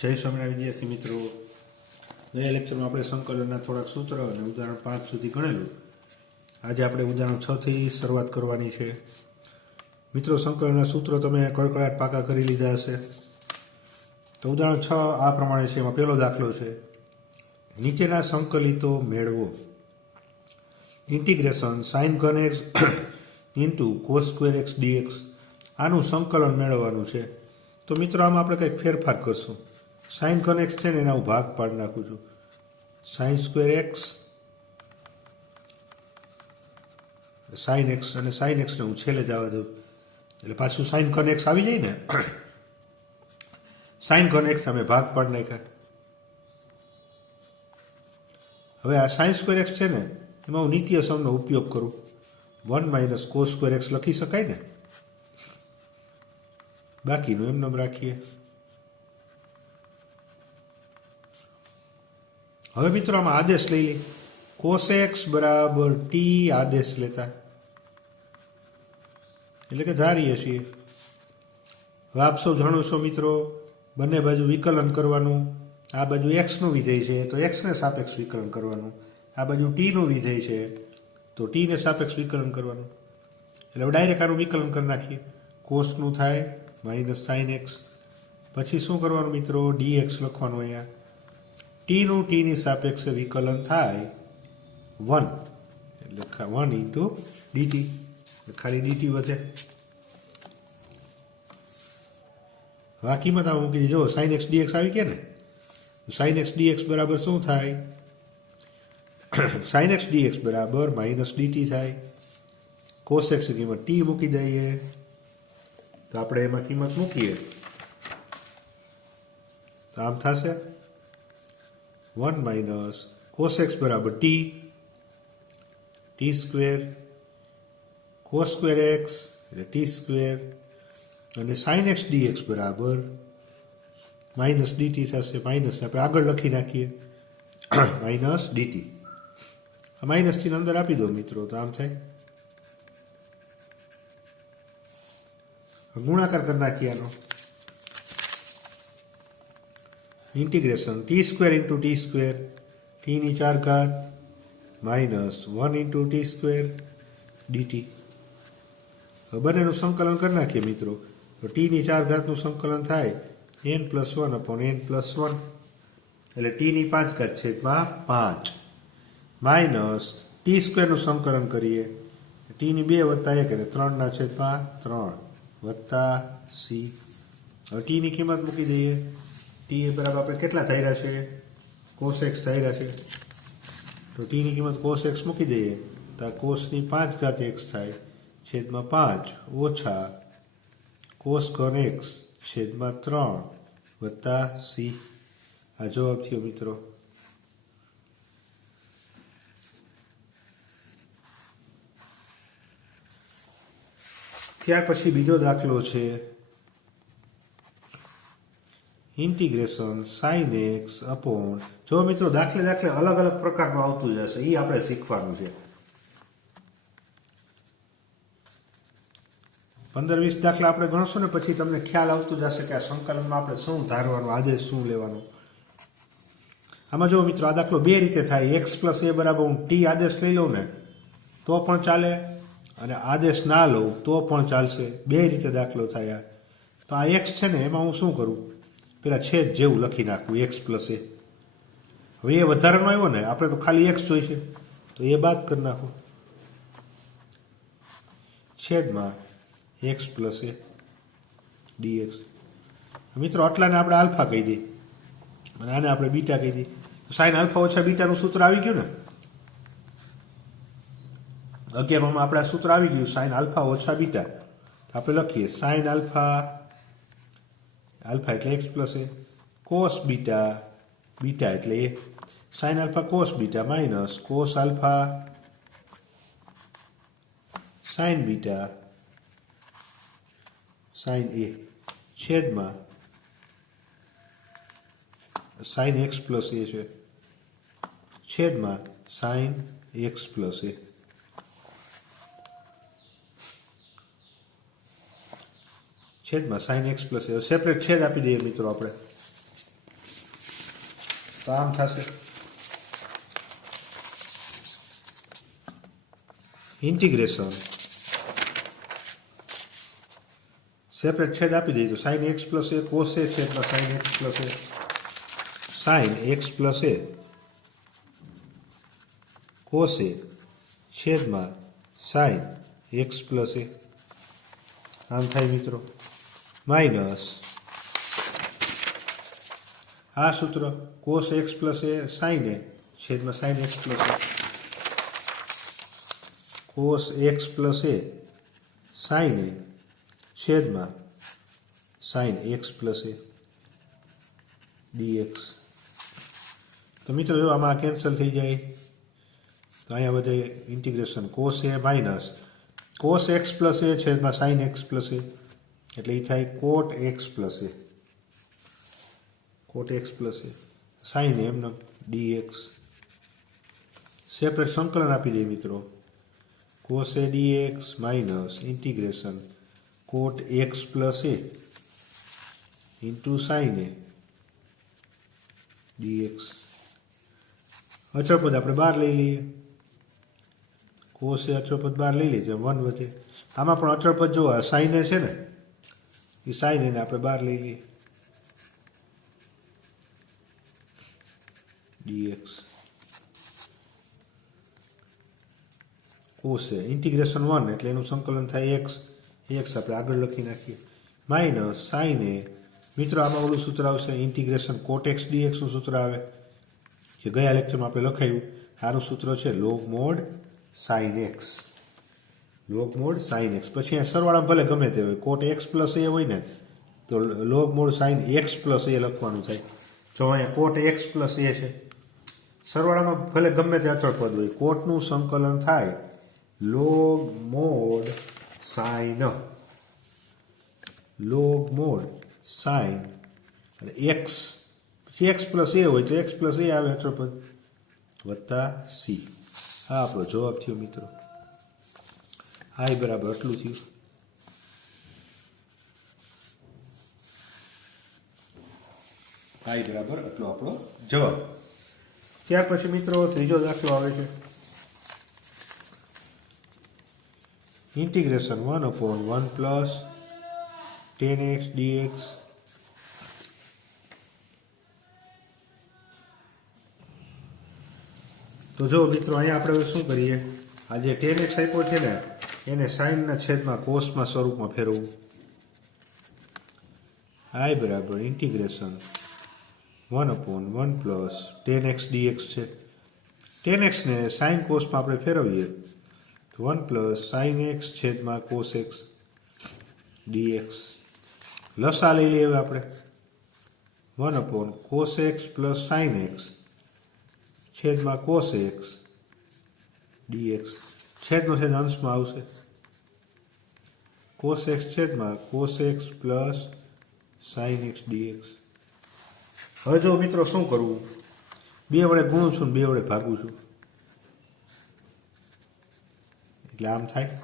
જય સ્વામિનારાયણ વિદ્યાર્થી મિત્રો, ગયા લેક્ચરમાં આપણે સંકલનના થોડાક સૂત્ર અને ઉદાહરણ 5 સુધી ગણેલું. આજે આપણે ઉદાહરણ 6 થી શરૂઆત કરવાની છે. મિત્રો, સંકલનના સૂત્રો તમે કડકડાટ પાકા કરી લીધા હશે. તો ઉદાહરણ 6 આ પ્રમાણે છે. એમાં પહેલો દાખલો છે, નીચેના સંકલિતો મેળવો. ઇન્ટિગ્રેશન સાઇન ઘન x into cos square x dx, આનું સંકલન મેળવવાનું છે. તો મિત્રો, આમાં આપણે કંઈક ફેરફાર કરશું. સાઇન ઘન એક્સ છે ને એના હું ભાગ પાડી નાખું છું. Sine square x, sine x અને સાઇન એક્સને હું છેલ્લે જવા દઉં એટલે પાછું સાઇન ઘન એક્સ આવી જાય ને. સાઇન ઘન એક્સ અમે ભાગ પાડી નાખ્યા. હવે આ સાઇન સ્ક્વેર એક્સ છે ને એમાં હું નિત્ય સમનો ઉપયોગ કરું. 1 માઇનસ કોસ સ્ક્વેર એક્સ લખી શકાય ને, બાકીનું એમને રાખીએ. હવે મિત્રો, આમાં આદેશ લઈ લઈએ. કોસ એક્સ બરાબર ટી આદેશ લેતા, એટલે કે ધારીએ છીએ. હવે આપ સૌ જાણો છો મિત્રો, બંને બાજુ વિકલન કરવાનું. આ બાજુ એક્સનું વિધેય છે તો એક્સને સાપેક્ષ વિકલન કરવાનું. આ બાજુ ટીનું વિધેય છે તો ટીને સાપેક્ષ વિકલન કરવાનું. એટલે ડાયરેક્ટ આનું વિકલન કરી નાખીએ. કોસનું થાય માઇનસ સાઇન એક્સ, પછી શું કરવાનું મિત્રો, ડીએક્સ લખવાનું. અહીંયા ટીનું ટીની સાપેક્ષે વિકલન થાય 1, એટલે 1 ઇન્ટુ ડીટી, ખાલી ડીટી વધે. આ કિંમત આમાં મૂકી દીધી. જો સાઇન એક્સ ડીએક્સ આવી ગયા ને, સાઇન એક્સ ડીએક્સ બરાબર શું થાય, સાઇન એક્સ ડીએક્સ બરાબર માઇનસ ડીટી થાય. કોસ એક્સની કિંમત ટી મૂકી દઈએ તો આપણે એમાં કિંમત મૂકીએ તો આમ થશે 1 માઇનસ કોસ એક્સ બરાબર T, T square, cos square x એટલે ટી સ્ક્વેર, અને સાઇન એક્સ ડીએક્સ બરાબર માઇનસ ડીટી થશે. માઇનસ આપણે આગળ લખી નાખીએ માઇનસ ડીટી. આ માઇનસ ચિહ્ન અંદર આપી દો મિત્રો તો આમ થાય. ગુણાકાર કરી નાખીએ આનો. Integration T square into T square, ટીની 4 ઘાત minus 1 into T square DT. બંનેનું સંકલન કરી નાખીએ મિત્રો તો ટીની 4 ઘાતનું સંકલન થાય n+1 અપોન n+1, એટલે ટીની 5 ઘાત છેદમાં 5 માઇનસ ટી સ્ક્વેરનું સંકલન કરીએ ટીની 2 વત્તા 1 એટલે 3/3 વત્તા સી. હવે ટીની કિંમત મૂકી દઈએ. ટી બરાબર આપણે કેટલા થઈ રહ્યા છે, કોસ એક્સ થઈ રહ્યા છે, તો ટીની કિંમત કોસ એક્સ મૂકી દઈએ તો આ કોસની 5 ઘાત એક્સ થાય છેદમાં 5 ઓછા કોસ ઘન એક્સ છેદમાં 3 વત્તા સી. આ જવાબ થયો મિત્રો. ત્યાર પછી બીજો દાખલો છે, ઇન્ટિગ્રેશન સાઇન એક્સ અપોન. જો મિત્રો, દાખલે દાખલે અલગ અલગ પ્રકારનું આવતું જશે, એ આપણે શીખવાનું છે. 15-20 દાખલા આપણે ગણશું ને પછી તમને ખ્યાલ આવતું જશે કે આ સંકલનમાં આપણે શું ધારવાનું, આદેશ શું લેવાનું. આમાં જો મિત્રો, આ દાખલો બે રીતે થાય. એક્સ પ્લસ એ બરાબર હું ટી આદેશ લઈ લઉં ને તો પણ ચાલે, અને આદેશ ના લઉં તો પણ ચાલશે. બે રીતે દાખલો થાય. તો આ એક્સ છે ને એમાં હું શું કરું, પેલા છેદ જેવું લખી નાખવું, એક્સ પ્લસ એ. હવે એ વધારાનો આવ્યો ને, આપણે તો ખાલી એક્સ જોઈશે તો એ બાદ કરી નાખું છેદમાં એક્સ પ્લસ એ ડીએક્સ. મિત્રો, આટલાને આપણે આલ્ફા કહી દઈએ અને આને આપણે બીટા કહી દઈએ. સાઇન આલ્ફા ઓછા બીટાનું સૂત્ર આવી ગયું ને. 11માં આપણે આ સૂત્ર આવી ગયું, સાઇન આલ્ફા ઓછા બીટા. આપણે લખીએ સાઇન આલ્ફા, આલ્ફા એટલે X plus A, cos beta, beta એટલે A. Sine alpha cos beta minus cos alpha sine beta sine A છેદમાં સાઇન એક્સ પ્લસ એ છે છેદમાં સાઇન એક્સ પ્લસ એ. છેદમાં sine X plus એ. Separate છેદ આપી દઈએ મિત્રો આપણે. તો આમ થશે ઇન્ટિગ્રેશન સેપરેટ છેદ આપી દઈએ તો sine X plus A cos A છેદમાં sine X plus A sine X plus A cos A છેદમાં સાઇન એક્સ પ્લસ એ આમ થાય મિત્રો માઇનસ આ સૂત્ર cos x plus A sine A છેદમાં sine X plus A cos x plus A sine A છેદમાં sine X plus A DX તો મિત્રો જો આમાં કેન્સલ થઈ જાય તો અહીંયા વધે integration cos A minus cos x plus A છેદમાં સાઇન એક્સ પ્લસ એ એટલે એ થાય cot X plus A cot X plus A sine એમનો ડીએક્સ સેપરેટ સંકલન આપી દઈએ મિત્રો cos A DX minus integration cot X plus A into sine A DX અચળ પદ આપણે બહાર લઈ લઈએ કોસ એ અચળ પદ બહાર લઈ લઈએ વન વધે આમાં પણ અચળ પદ જો સાઇન એ છે ને એ સાઇન એને આપણે બહાર લઈ લઈએ ડીએક્સ કોસ એ ઇન્ટિગ્રેશન વન એટલે એનું સંકલન થાય એક્સ એક્સ આપણે આગળ લખી નાખીએ માઇનસ સાઇન એ મિત્રો આમાં ઓલું સૂત્ર આવશે ઇન્ટિગ્રેશન કોટ એક્સ ડીએક્સનું સૂત્ર આવે જે ગયા લેક્ચરમાં આપણે લખાયું આનું સૂત્ર છે log mod sine x log mod sine x પછી અહીંયા સરવાળા ભલે ગમે તે હોય કોટ એક્સ પ્લસ એ હોય ને તો log mod sine X plus A લખવાનું થાય જો અહીંયા કોટ એક્સ પ્લસ એ છે સરવાળામાં ભલે ગમે તે અચળ પદ હોય કોટનું સંકલન થાય log mod sine log mod sine અને એક્સ પછી એક્સ પ્લસ એ હોય તો એક્સ પ્લસ એ આવે અચળ પદ વત્તા સી આ આપણો જવાબ થયો મિત્રો આઈ બરાબર આટલું થયું આઈ બરાબર આટલો આપણો જવાબ ત્યાર પછી મિત્રો ત્રીજો દાખલો આવે છે ઇન્ટિગ્રેશન 1/1 પ્લસ 10x dx તો જો મિત્રો અહીંયા આપણે શું કરીએ આ જે 10x આપ્યો છે ને એને સાઇનના છેદમાં કોસમાં સ્વરૂપમાં ફેરવવું આઈ બરાબર ઇન્ટિગ્રેશન 1/1 પ્લસ 10x dx છે 10x ને સાઇન કોસમાં આપણે ફેરવીએ તો 1 પ્લસ સાઇન એક્સ છેદમાં કોસ એક્સ ડીએક્સ લસા લઈ લઈએ આપણે 1 cos x plus sine x છેદમાં કોસ એક્સ ડીએક્સ છેદનો છેદ અંશમાં આવશે કોસ એક્સ છેદમાં cos x plus sine x dx હવે જો મિત્રો શું કરવું બે વડે ગુણું છું ને બે વડે ભાગું છું એટલે આમ થાય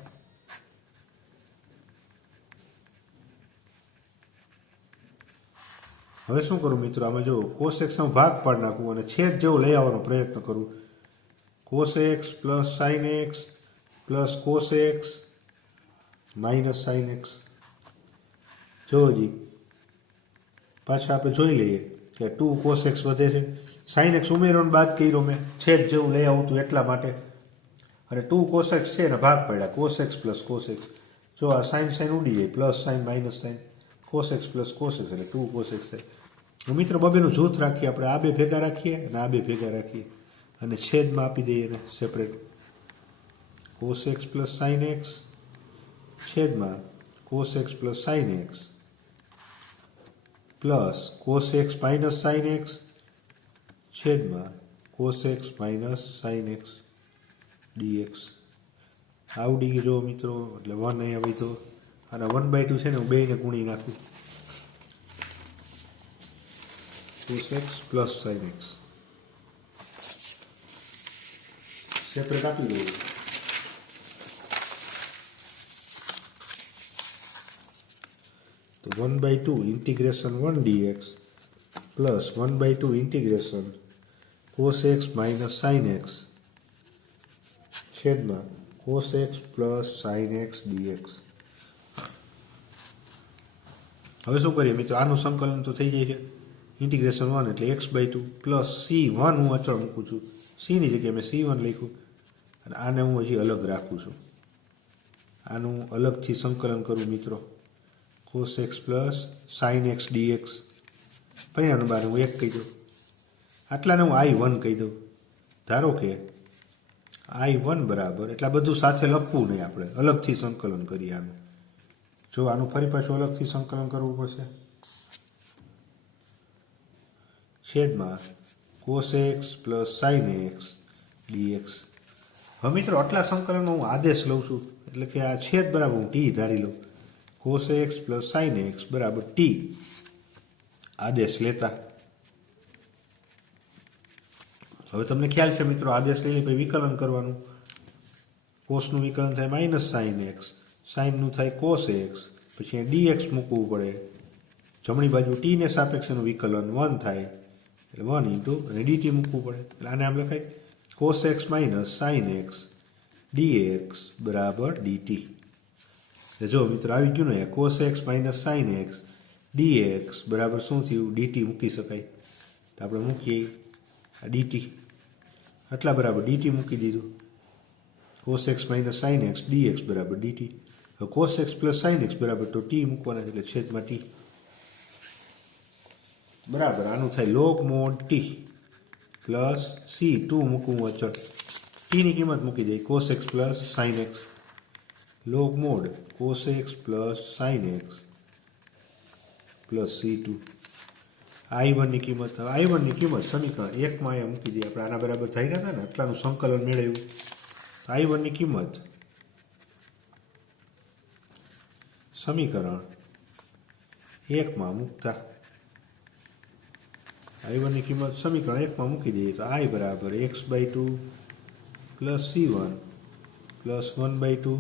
હવે શું કરું મિત્રો આમાં જો કોસ એક્સનો ભાગ પાડી નાખવું અને છેદ જેવો લઈ આવવાનો પ્રયત્ન કરું cos x plus sine X plus cos x minus sine x જો જી પાછા આપણે જોઈ લઈએ કે 2 કોસ એક્સ વધે છે સાઇન એક્સ ઉમેરોને બાદ કર્યો મેં છેદ જેવું લઈ આવું હતું એટલા માટે અને 2 કોસ એક્સ છે એના ભાગ પડ્યા cos x plus cos x જો આ સાઇન સાઇન ઉડી જાય plus sine minus sine cos x plus cos x એટલે 2 કોસ એક્સ થાય મિત્રો બબેનું જૂથ રાખીએ આપણે આ બે ભેગા રાખીએ અને આ બે ભેગા રાખીએ અને છેદમાં આપી દઈએ એને separate cos x plus sine x છેદમાં cos x plus sine X plus cos x minus sine x છેદમાં cos x minus sine x DX આવડી ગયું જો મિત્રો એટલે 1 અહીંયા વધ્યો અને 1/2 છે ને હું બેને ગુણી નાખું cos x plus sine X separate આપી દઉં તો 1/2 integration 1 dx plus 1/2 integration cos x minus sine x છેદમાં cos x plus sine x dx. હવે શું કરીએ મિત્રો, આનું સંકલન તો થઈ જાય છે ઇન્ટિગ્રેશન 1 એટલે x/2 પ્લસ c1 હું અચળ મૂકું છું, cની જગ્યાએ મેં c1 લખ્યું અને આને હું હજી અલગ રાખું છું. આનું અલગથી સંકલન કરું મિત્રો, cos x plus sine x dx. પરિણામ બાર હું 1 કહી દઉં, આટલાને હું i1 કહી દઉં. ધારો કે i1 બરાબર, એટલે બધું સાથે લખવું નહીં, આપણે અલગથી સંકલન કરીએ આનું. જો આનું ફરી પાછું અલગથી સંકલન કરવું પડશે, છેદમાં cos x plus sine x dx. હવે મિત્રો આટલા સંકલનમાં હું આદેશ લઉં છું, એટલે કે આ છેદ બરાબર હું ટી ધારી લઉં, cos x plus sine x બરાબર ટી આદેશ લેતા. હવે તમને ખ્યાલ છે મિત્રો, આદેશ લઈ લે પછી વિકલન કરવાનું. કોસનું વિકલન થાય માઇનસ સાઇન એક્સ, સાઇનનું થાય કોસ એક્સ, પછી ડીએક્સ મૂકવું પડે. જમણી બાજુ ટીને સાપેક્ષનું વિકલન 1 થાય એટલે 1 ઇન્ટુ અને ડીટી મૂકવું પડે. એટલે આને આમ લખાય cos x minus sine x dx બરાબર ડીટી. એટલે જો મિત્રો આવી ગયું ને, cos x minus sine x dx બરાબર શું થયું, ડીટી મૂકી શકાય. તો આપણે મૂકીએ આ ડીટી, આટલા બરાબર ડીટી મૂકી દીધું. Cos x minus sine x dx બરાબર ડીટી. હવે cos x plus sine x બરાબર તો ટી મૂકવાના છે, એટલે છેદમાં ટી બરાબર. આનું થાય log mode T plus c2 મૂકવું અચળ, ટીની કિંમત મૂકી દઈએ cos x plus sine x, log mode cos x plus sine X plus c2. i1ની કિંમત, i1ની કિંમત સમીકરણ 1માં અહીંયા મૂકી દઈએ આપણે, આના બરાબર થઈ રહ્યા હતા ને, આટલાનું સંકલન મેળવ્યું. i1ની કિંમત સમીકરણ 1માં મૂકતા, i1ની કિંમત સમીકરણ 1માં મૂકી દઈએ તો i બરાબર x/2 પ્લસ c1 પ્લસ 1/2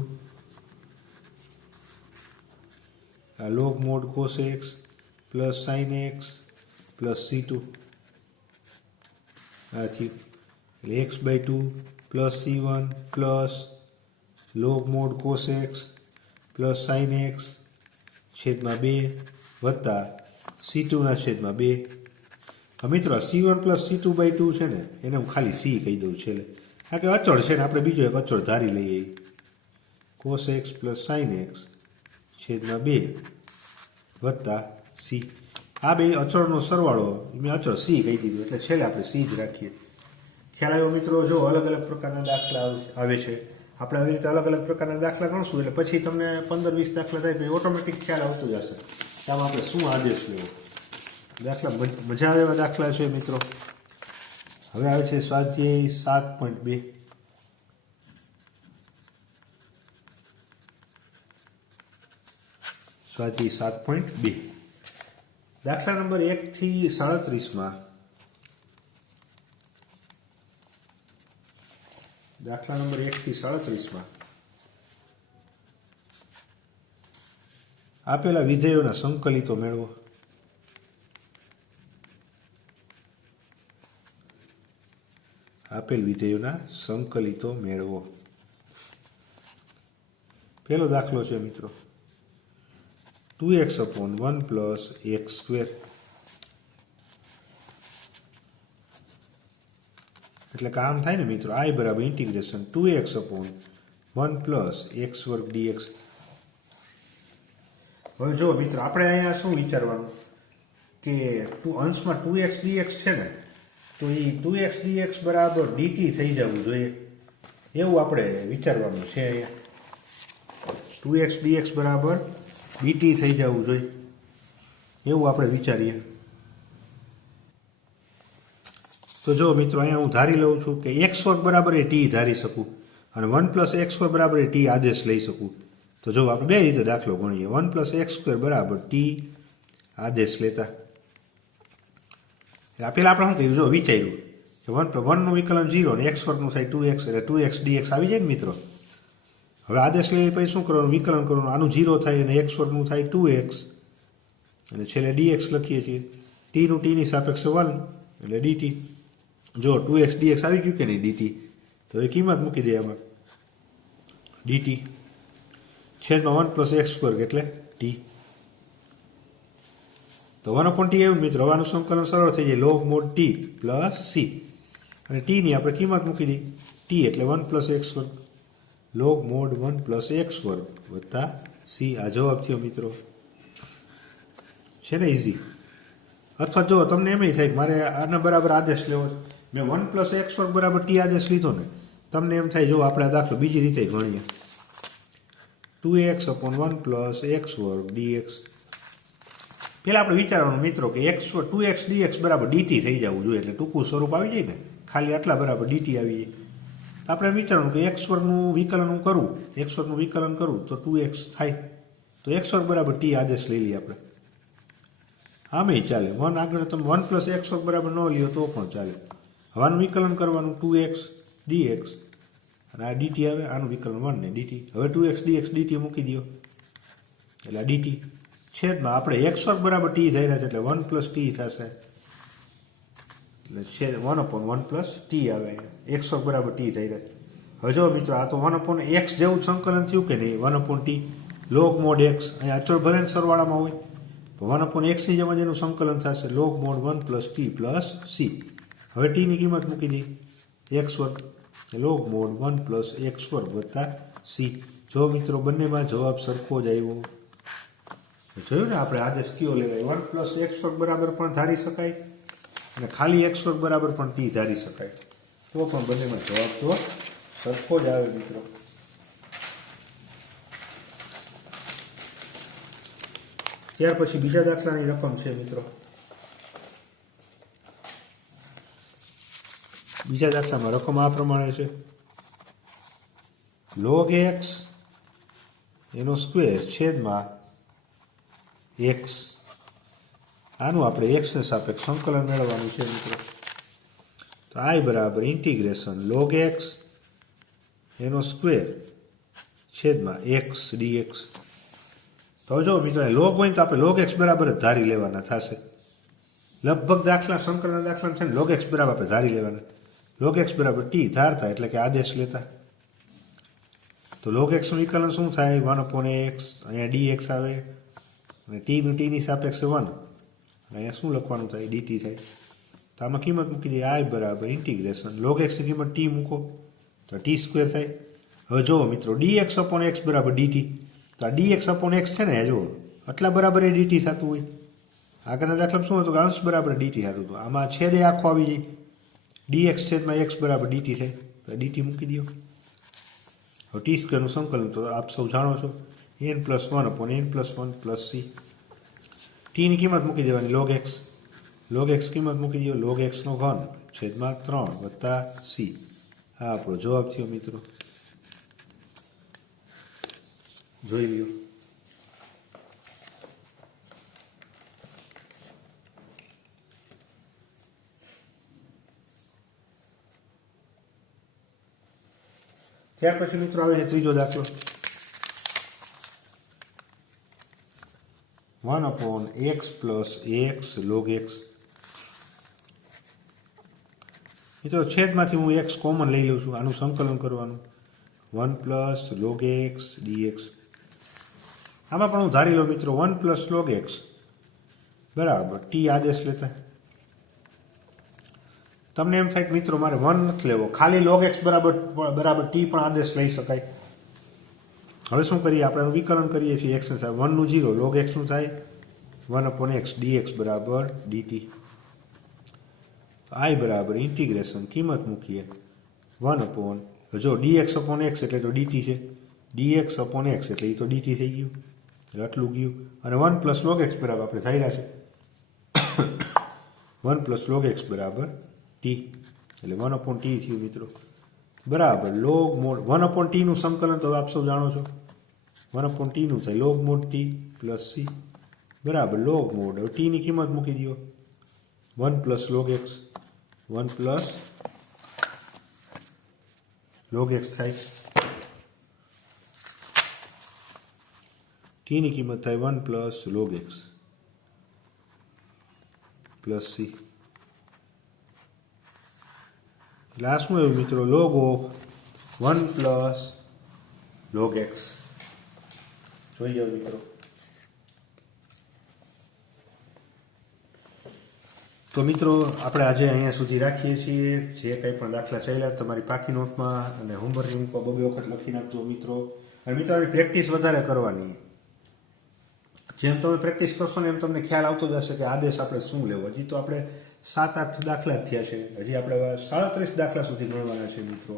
આ log mode cos x plus sine X plus c2 આ થયું. એટલે x/2 plus c1 plus log mode cos x plus sine x છેદમાં 2 વત્તા c2ના છેદમાં 2. મિત્રો c1 પ્લસ c2/2 છે ને, એને હું ખાલી c કહી દઉં છેલ્લે, કારણ કે અચળ છે ને, આપણે બીજો એક અચળ ધારી લઈએ, cos x plus sine x છેદમાં 2 વત્તા c. આ બે અચળનો સરવાળો મેં અચળ c કહી દીધું, એટલે છેલ્લે આપણે c જ રાખીએ. ખ્યાલ આવ્યો મિત્રો? જો અલગ અલગ પ્રકારના દાખલા આવે છે, આપણે આવી રીતે અલગ અલગ પ્રકારના દાખલા ગણશું એટલે પછી તમને 15-20 દાખલા થાય પછી ઓટોમેટિક ખ્યાલ આવતો જશે કે આમાં આપણે શું આદેશ લેવો. દાખલા મજા આવે એવા દાખલા છે મિત્રો. હવે આવે છે સ્વાધ્યાય 7.2. સ્વાધ્યાય 7.2 દાખલા નંબર 1 થી 37માં. દાખલા નંબર 1 થી 37માં આપેલા વિધેયોના સંકલિતો મેળવો. આપેલ વિધેયોના સંકલિતો મેળવો. પહેલો દાખલો છે મિત્રો, 2x/1 પ્લસ x². એટલે કામ થાય ને મિત્રો, i બરાબર integration 2x/1 plus x² dx. હવે જો મિત્રો આપણે અહીંયા શું વિચારવાનું કે અંશમાં 2x dx છે ને, તો એ 2x dx બરાબર dt થઈ જવું જોઈએ એવું આપણે વિચારવાનું છે. અહીંયા 2x dx બરાબર dt થઈ જવું જોઈએ એવું આપણે વિચારીએ. તો જો મિત્રો અહીંયા હું ધારી લઉં છું કે x² બરાબર એ t ધારી શકું અને 1 પ્લસ x² બરાબર એ t આદેશ લઈ શકું. તો જો આપણે બે રીતે દાખલો ગણીએ, 1 પ્લસ x² બરાબર t આદેશ લેતા. પેલા આપણે શું કહ્યું, જો વિચાર્યું કે 1નું વિકલન 0 અને x² નું થાય 2x એટલે 2x dx આવી જાય ને મિત્રો. હવે આદેશ લઈએ પછી શું કરવાનું, વિકલન કરવાનું, આનું 0 થાય અને x² નું થાય 2x અને છેલ્લે dx લખીએ છીએ. t નું t ની સાપેક્ષે 1 એટલે dt. જો 2x dx આવી ગયું કે નહીં dt, તો એ કિંમત મૂકી દે આમાં dt છેદમાં 1 પ્લસ એક્સ સ્ક્વેર એટલે t. તો 1/t આવ્યું મિત્રો. હવાનું સંકલન સરળ થઈ જાય log mod t plus c, અને t ની આપણે કિંમત મૂકી દઈ t એટલે 1 પ્લસ એક્સ વર્ગ log mod 1 પ્લસ એક્સ વર્ગ વત્તા c. આ જવાબ થયો મિત્રો. છે ને ઇઝી. અથવા જો તમને એમ થાય કે મારે આના બરાબર આદેશ લેવો, મેં 1 પ્લસ એક્સ વર્ગ બરાબર ટી આદેશ લીધો ને, તમને એમ થાય જો આપણે આ દાખલો બીજી રીતે ગણીએ 2x/1 પ્લસ એક્સ વર્ગ dx. પહેલાં આપણે વિચારવાનું મિત્રો કે 2x dx બરાબર dt થઈ જવું જોઈએ, એટલે ટૂંકું સ્વરૂપ આવી જાય ને, ખાલી આટલા બરાબર dt આવી જાય. તો આપણે વિચારવાનું કે એક્સ વર્ગનું વિકલન હું કરું, એક્સ વર્ગનું વિકલન કરું તો 2x થાય, તો એક્સ વર્ગ બરાબર ટી આદેશ લઈ લઈએ આપણે. આમે ચાલે. 1 આગળ તમે 1 પ્લસ એક્સ વર્ગ બરાબર ન લ્યો તો પણ ચાલે. હવાનું વિકલન કરવાનું 2x dx, અને આ dt આવે, આનું વિકલન 1 ને dt. હવે 2x dx dt મૂકી દો એટલે આ dt છેદમાં આપણે એક્સ વર્ગ બરાબર ટી થઈ રહ્યા છે એટલે 1 પ્લસ ટી થશે, એટલે છેદ 1/1 પ્લસ ટી આવે. એક્સ વર્ગ બરાબર ટી થઈ રહ્યા. હવે જો મિત્રો આ તો 1/x જેવું સંકલન થયું કે નહીં, 1/t log mod x. અહીંયા અચળ ભલે સરવાળામાં હોય તો 1/x ની જેમ જ એનું સંકલન થશે log mod 1 plus T plus C. હવે ટીની કિંમત મૂકી દઈ એક્સ વર્ગ log mod 1 પ્લસ એક્સ વર્ગ વત્તા સી. જો મિત્રો બંનેમાં જવાબ સરખો જ આવ્યો. જોયું ને આપણે આદેશ કયો લેવાય, 1 પ્લસ એક્સ વર્ગ બરાબર પણ ધારી શકાય અને ખાલી એક્સ વર્ગ બરાબર પણ ટી ધારી શકાય, તો પણ બંનેમાં જવાબ તો સરખો જ આવે મિત્રો. ત્યાર પછી બીજા દાખલાની રકમ છે મિત્રો. બીજા દાખલામાં રકમ આ પ્રમાણે છે log x એનો સ્ક્વેર છેદમાં x. આનું આપણે x ને સાપેક્ષ સંકલન મેળવવાનું છે મિત્રો. તો I બરાબર ઇન્ટિગ્રેશન log x એનો સ્ક્વેર છેદમાં x dx. તો જો મિત્રો લોગ હોય તો આપણે log x બરાબર જ ધારી લેવાના થશે. લગભગ દાખલા સંકલન દાખલા છે ને log x બરાબર આપણે ધારી લેવાના. log x બરાબર t ધારતા એટલે કે આદેશ લેતા. તો log x નું વિકલન શું થાય, 1/x, અહીંયા dx આવે અને ટીની સાપેક્ષે 1, અહીંયા શું લખવાનું થાય dt થાય. તો આમાં કિંમત મૂકી દઈએ I બરાબર ઇન્ટિગ્રેશન log x ની કિંમત t મૂકો તો t સ્ક્વેર થાય. હવે જુઓ મિત્રો dx/x બરાબર dt, તો આ dx/x છે ને જુઓ આટલા બરાબર એ dt થતું હોય. આગળના દાખલામાં શું હતું કે અંશ બરાબર dt થતું હતું, આમાં છેદે આખો આવી જાય dx છેદમાં x બરાબર dt થાય, તો dt મૂકી દો. હવે ટી સ્ક્વેરનું સંકલન તો આપ સૌ જાણો છો n+1/n+1 પ્લસ c. ટીની કિંમત મૂકી દેવાની log x કિંમત મૂકી દો log x નો ઘન છેદમાં 3 વત્તા c. આ આપણો જવાબ થયો મિત્રો. જોઈ લ્યો. ત્યાર પછી મિત્રો આવે છે ત્રીજો દાખલો 1/x plus ax log x. મિત્રો છેદમાંથી હું x કોમન લઈ લઉં છું, આનું સંકલન કરવાનું 1 પ્લસ log x dx. આમાં પણ હું ધારી લઉં મિત્રો 1 પ્લસ log x બરાબર t આદેશ લેતા. તમને એમ થાય કે મિત્રો મારે 1 નથી લેવો, ખાલી log x બરાબર t પણ આદેશ લઈ શકાય. હવે શું કરીએ, આપણે એનું વિકલન કરીએ છીએ x ને થાય 1 નું 0, log x નું થાય 1/x dx બરાબર dt. I બરાબર ઇન્ટિગ્રેશન કિંમત મૂકીએ 1/, જો dx/x એટલે તો dt છે, dx/x એટલે એ તો dt થઈ ગયું, આટલું ગયું. અને 1 પ્લસ log x બરાબર આપણે ધાર્યા છે 1 પ્લસ log x બરાબર t, એટલે 1/t થયું મિત્રો. બરાબર log mod 1/t નું સંકલન તો આપ સૌ જાણો છો, 1/t નું થાય log mod t plus c બરાબર log mod. હવે t ની કિંમત મૂકી દો 1 plus log x, 1 plus log x થાય, t ની કિંમત થાય 1 plus log x plus c. એટલે આ શું આવ્યું મિત્રો? Log of 1 plus log x. જોઈ જાઓ મિત્રો. તો મિત્રો આપણે આજે અહીંયા સુધી રાખીએ છીએ. જે કંઈ પણ દાખલા ચાલ્યા તમારી પાકી નોટમાં અને હોમવર્કની ઉપર બબે વખત લખી નાખજો મિત્રો. અને મિત્રો આની પ્રેક્ટિસ વધારે કરવાની. જેમ તમે પ્રેક્ટિસ કરશો ને એમ તમને ખ્યાલ આવતો જશે કે આદેશ આપણે શું લેવો. હજી તો આપણે 7-8 દાખલા જ થયા છે. હજી આપણે 37 દાખલા સુધી ગણવાના છે મિત્રો.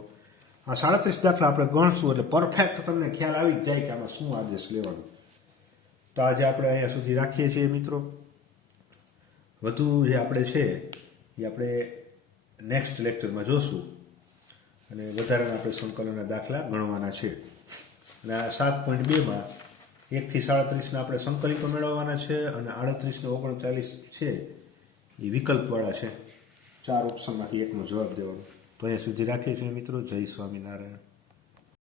આ 37 દાખલા આપણે ગણશું એટલે પરફેક્ટ તમને ખ્યાલ આવી જ જાય કે આમાં શું આદેશ લેવાનો. તો આજે આપણે અહીંયા સુધી રાખીએ છીએ મિત્રો. વધુ જે આપણે છે એ આપણે નેક્સ્ટ લેક્ચરમાં જોશું અને વધારાના આપણે સંકલનના દાખલા ગણવાના છે. અને આ 7.2માં 1 થી 37 આપણે સંકલિતો મેળવવાના છે અને 38 ને 39 છે એ વિકલ્પવાળા છે. 4 ઓપ્શનમાંથી એકનો જવાબ દેવાનો. તો અહીંયા સુધી રાખીએ છીએ મિત્રો. જય સ્વામિનારાયણ.